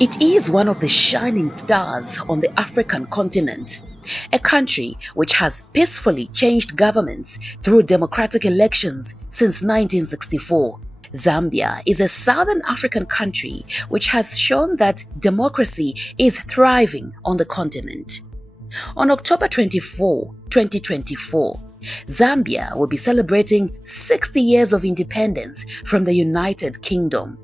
It is one of the shining stars on the African continent, a country which has peacefully changed governments through democratic elections since 1964. Zambia is a southern African country which has shown that democracy is thriving on the continent. On October 24, 2024, Zambia will be celebrating 60 years of independence from the United Kingdom.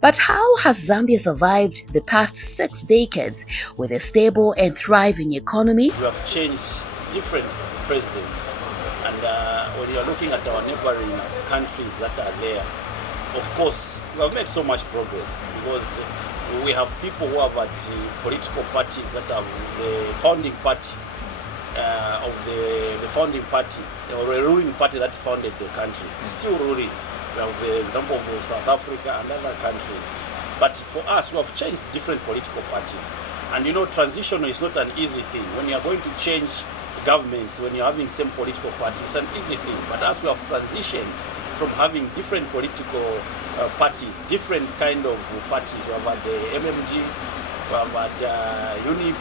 But how has Zambia survived the past 6 decades with a stable and thriving economy? We have changed different presidents, and when you are looking at our neighboring countries that are there, of course, we have made so much progress because we have people who have had political parties that have the founding party of the founding party, or a ruling party that founded the country, still ruling. We have the example of South Africa and other countries. But for us, we have changed different political parties. And you know, transition is not an easy thing. When you are going to change governments, when you're having same political party, it's an easy thing. But as we have transitioned from having different political parties, different kind of parties, we have had the MMG, we have had UNIP,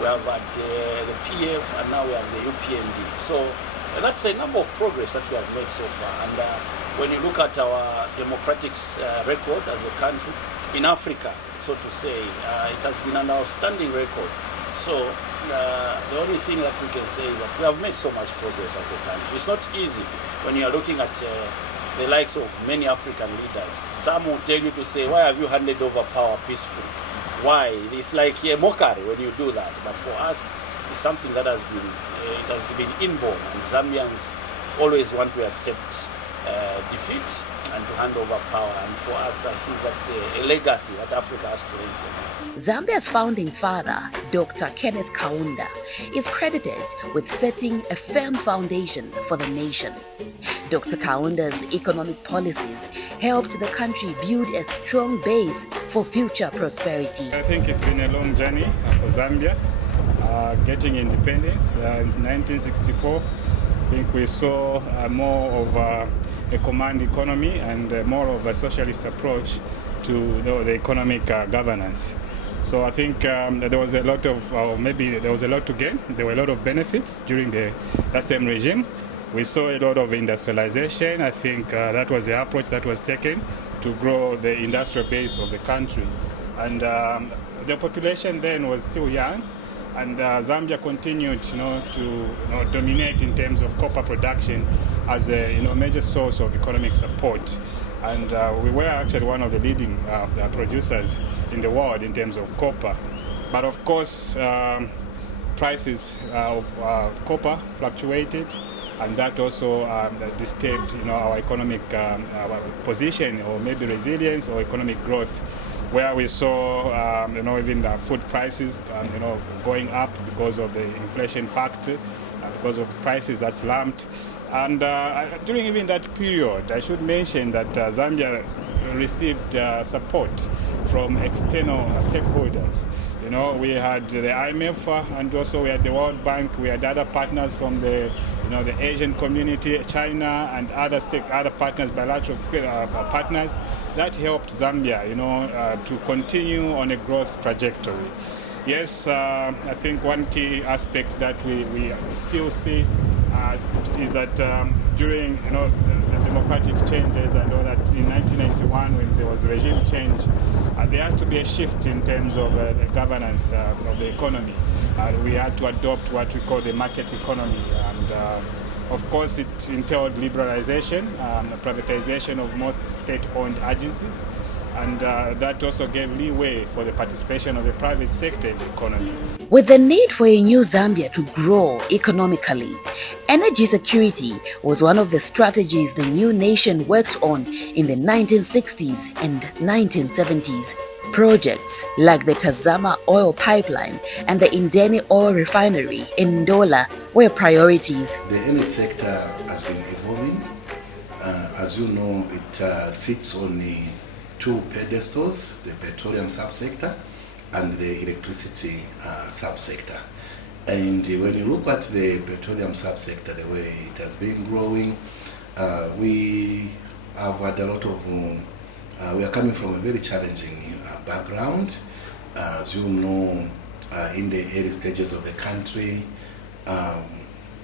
we have had the PF, and now we have the UPND. So that's a number of progress that we have made so far. And when you look at our democratic record as a country in Africa, so to say, it has been an outstanding record. So the only thing that we can say is that we have made so much progress as a country. It's not easy when you are looking at the likes of many African leaders. Some will tell you to say, why have you handed over power peacefully? Why? It's like a mockery when you do that. But for us, it's something that has been inborn, and Zambians always want to accept defeat and to hand over power. And for us, I think that's a legacy that Africa has to learn from us. Zambia's founding father, Dr. Kenneth Kaunda, is credited with setting a firm foundation for the nation. Dr. Kaunda's economic policies helped the country build a strong base for future prosperity. I think it's been a long journey for Zambia, getting independence in 1964. I think we saw more of a command economy and more of a socialist approach to the economic governance. So I think there was a lot of, maybe there was a lot to gain. There were a lot of benefits during that same regime. We saw a lot of industrialization. I think that was the approach that was taken to grow the industrial base of the country. And the population then was still young. And Zambia continued, to dominate in terms of copper production as a major source of economic support. And we were actually one of the leading producers in the world in terms of copper. But of course, prices of copper fluctuated, and that also disturbed, our economic position, or maybe resilience or economic growth, where we saw, even food prices, going up because of the inflation factor, because of prices that slumped. And during even that period, I should mention that Zambia received support from external stakeholders. We had the IMF, and also we had the World Bank. We had other partners from the Asian community, China, and other partners, bilateral partners, that helped Zambia, to continue on a growth trajectory. Yes, I think one key aspect that we still see is that during the democratic changes, I know that in 1991, when there was regime change, there had to be a shift in terms of the governance of the economy. We had to adopt what we call the market economy, and of course it entailed liberalization, privatization of most state-owned agencies, and that also gave leeway for the participation of the private sector in the economy. With the need for a new Zambia to grow economically, energy security was one of the strategies the new nation worked on in the 1960s and 1970s. Projects like the Tazama oil pipeline and the Indeni oil refinery in Ndola were priorities. The energy sector has been evolving. As you know, it sits on two pedestals, the petroleum subsector and the electricity subsector. And when you look at the petroleum subsector, the way it has been growing, we have had a lot of, we are coming from a very challenging background. As you know, in the early stages of the country,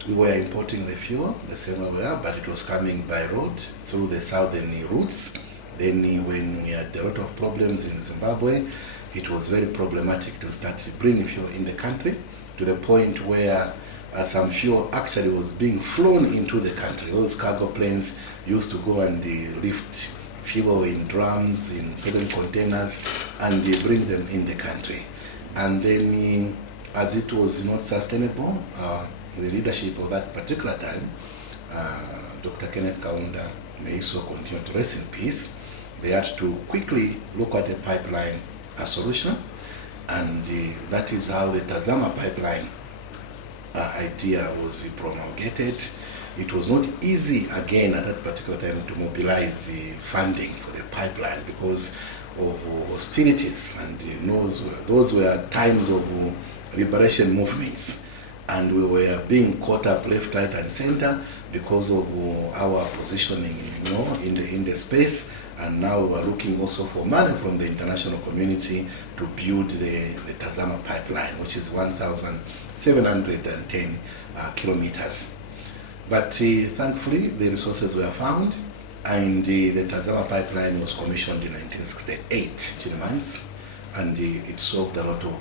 we were importing the fuel the same way we are, but it was coming by road through the southern routes. Then when we had a lot of problems in Zimbabwe, it was very problematic to start bringing fuel in the country, to the point where some fuel actually was being flown into the country. Those cargo planes used to go and lift fuel in drums, in certain containers, and bring them in the country. And then as it was not sustainable, the leadership of that particular time, Dr. Kenneth Kaunda, may he so continue to rest in peace, they had to quickly look at a pipeline solution, and that is how the Tazama pipeline idea was promulgated. It was not easy again at that particular time to mobilize funding for the pipeline because of hostilities, and those were times of liberation movements, and we were being caught up left, right, and center because of our positioning, in the space. And now we are looking also for money from the international community to build the Tazama pipeline, which is 1,710 kilometers. But thankfully, the resources were found, and the Tazama pipeline was commissioned in 1968, 10 months, and it solved a lot of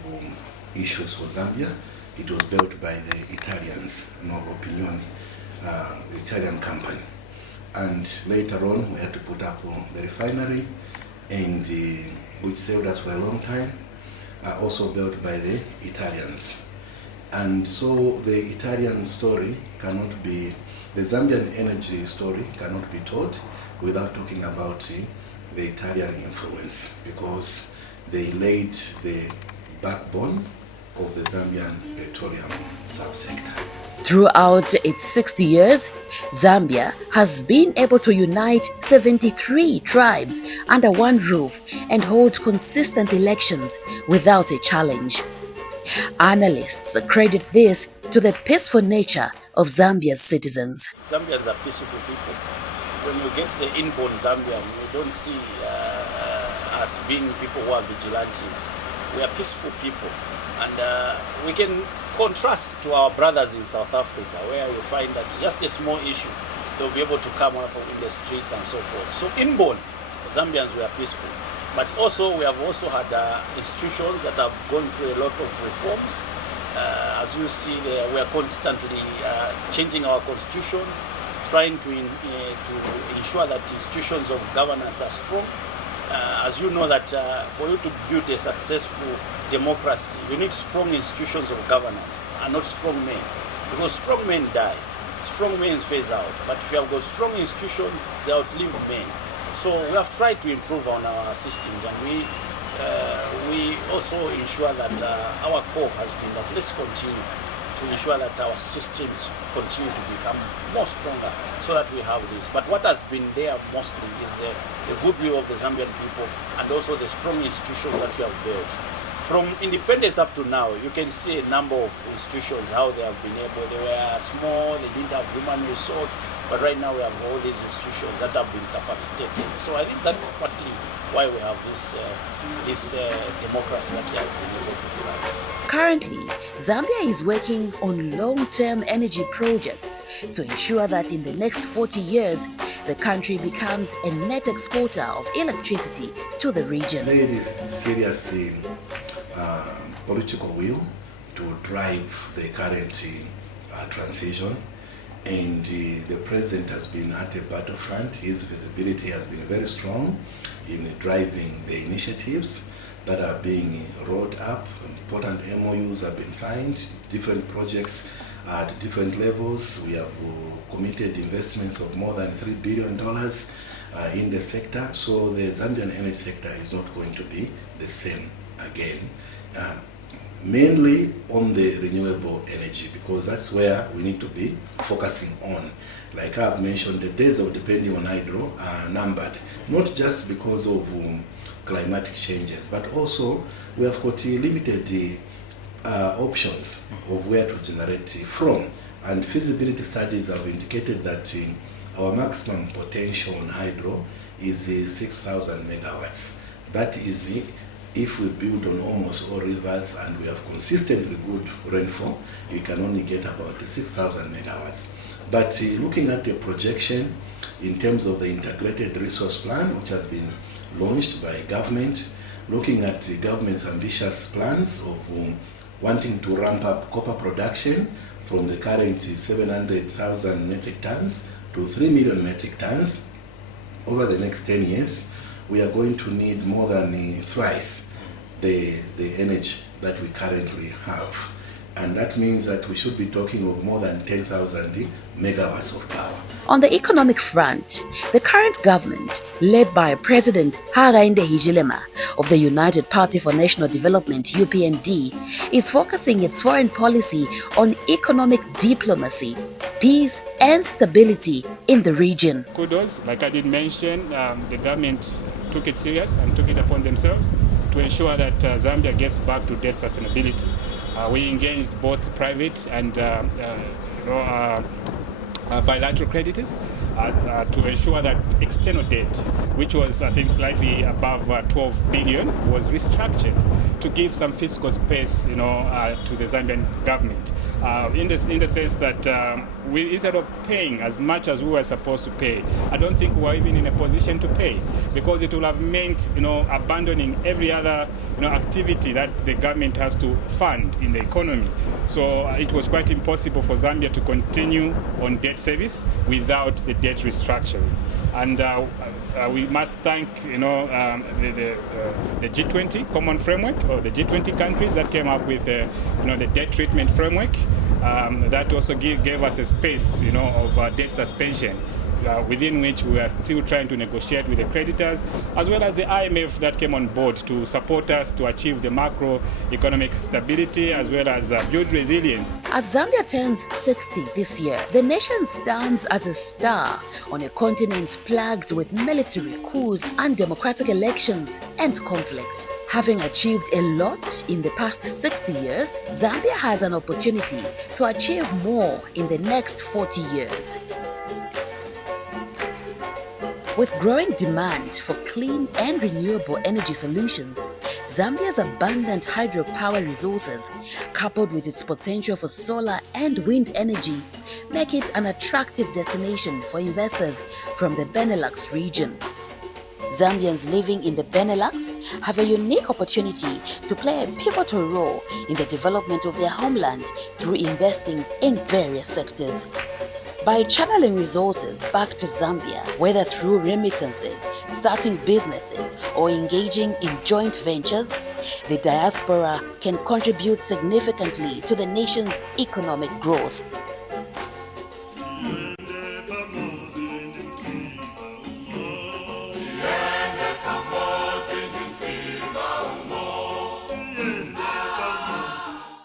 issues for Zambia. It was built by the Italians, Nuovo Opinioni, the Italian company. And later on, we had to put up the refinery, and which saved us for a long time, also built by the Italians. And so the Italian story cannot be, the Zambian energy story cannot be told without talking about the Italian influence, because they laid the backbone of the Zambian petroleum subsector. Throughout its 60 years, Zambia has been able to unite 73 tribes under one roof and hold consistent elections without a challenge. Analysts credit this to the peaceful nature of Zambia's citizens. Zambians are peaceful people. When you get the inborn Zambian, you don't see us being people who are vigilantes. We are peaceful people. And we can contrast to our brothers in South Africa, where you find that just a small issue, they'll be able to come up in the streets and so forth. So inborn, Zambians were peaceful. But also, we have also had institutions that have gone through a lot of reforms. As you see, we are constantly changing our constitution, trying to ensure that institutions of governance are strong. As you know that for you to build a successful democracy, you need strong institutions of governance and not strong men. Because strong men die, strong men phase out. But if you have got strong institutions, they outlive men. So we have tried to improve on our systems, and we also ensure that our core has been that let's continue to ensure that our systems continue to become more stronger so that we have this. But what has been there mostly is the goodwill of the Zambian people and also the strong institutions that we have built. From independence up to now, you can see a number of institutions, how they have been able. They were small, they didn't have human resource, but right now we have all these institutions that have been capacitated. So I think that's partly why we have this democracy that has been able to thrive. Currently, Zambia is working on long-term energy projects to ensure that in the next 40 years, the country becomes a net exporter of electricity to the region. There is serious political will to drive the current transition, and the president has been at the battlefront. His visibility has been very strong in driving the initiatives that are being rolled up. Important MOUs have been signed, different projects at different levels. We have committed investments of more than $3 billion in the sector. So the Zambian energy sector is not going to be the same again. Mainly on the renewable energy, because that's where we need to be focusing on. Like I've mentioned, the days of depending on hydro are numbered, not just because of climatic changes, but also we have got limited options of where to generate from. And feasibility studies have indicated that our maximum potential on hydro is 6,000 megawatts. That is if we build on almost all rivers and we have consistently good rainfall, we can only get about 6,000 megawatts. But looking at the projection in terms of the integrated resource plan, which has been launched by government, looking at the government's ambitious plans of wanting to ramp up copper production from the current 700,000 metric tons to 3 million metric tons over the next 10 years, we are going to need more than thrice the energy that we currently have. And that means that we should be talking of more than 10,000 megawatts of power. On the economic front, the current government, led by President Hakainde Hichilema of the United Party for National Development (UPND), is focusing its foreign policy on economic diplomacy, peace and stability in the region. Kudos, like I did mention, the government took it serious and took it upon themselves to ensure that Zambia gets back to debt sustainability. We engaged both private and bilateral creditors to ensure that external debt, which was I think slightly above 12 billion, was restructured to give some fiscal space, to the Zambian government, in the sense that we, instead of paying as much as we were supposed to pay, I don't think we were even in a position to pay, because it would have meant abandoning every other activity that the government has to fund in the economy. So it was quite impossible for Zambia to continue on debt service without the debt restructuring. And we must thank the G20 common framework, or the G20 countries that came up with the debt treatment framework. That also gave us a space of debt suspension, within which we are still trying to negotiate with the creditors, as well as the IMF that came on board to support us to achieve the macroeconomic stability as well as build resilience. As Zambia turns 60 this year, the nation stands as a star on a continent plagued with military coups, undemocratic elections and conflict. Having achieved a lot in the past 60 years, Zambia has an opportunity to achieve more in the next 40 years. With growing demand for clean and renewable energy solutions, Zambia's abundant hydropower resources, coupled with its potential for solar and wind energy, make it an attractive destination for investors from the Benelux region. Zambians living in the Benelux have a unique opportunity to play a pivotal role in the development of their homeland through investing in various sectors. By channeling resources back to Zambia, whether through remittances, starting businesses, or engaging in joint ventures, the diaspora can contribute significantly to the nation's economic growth.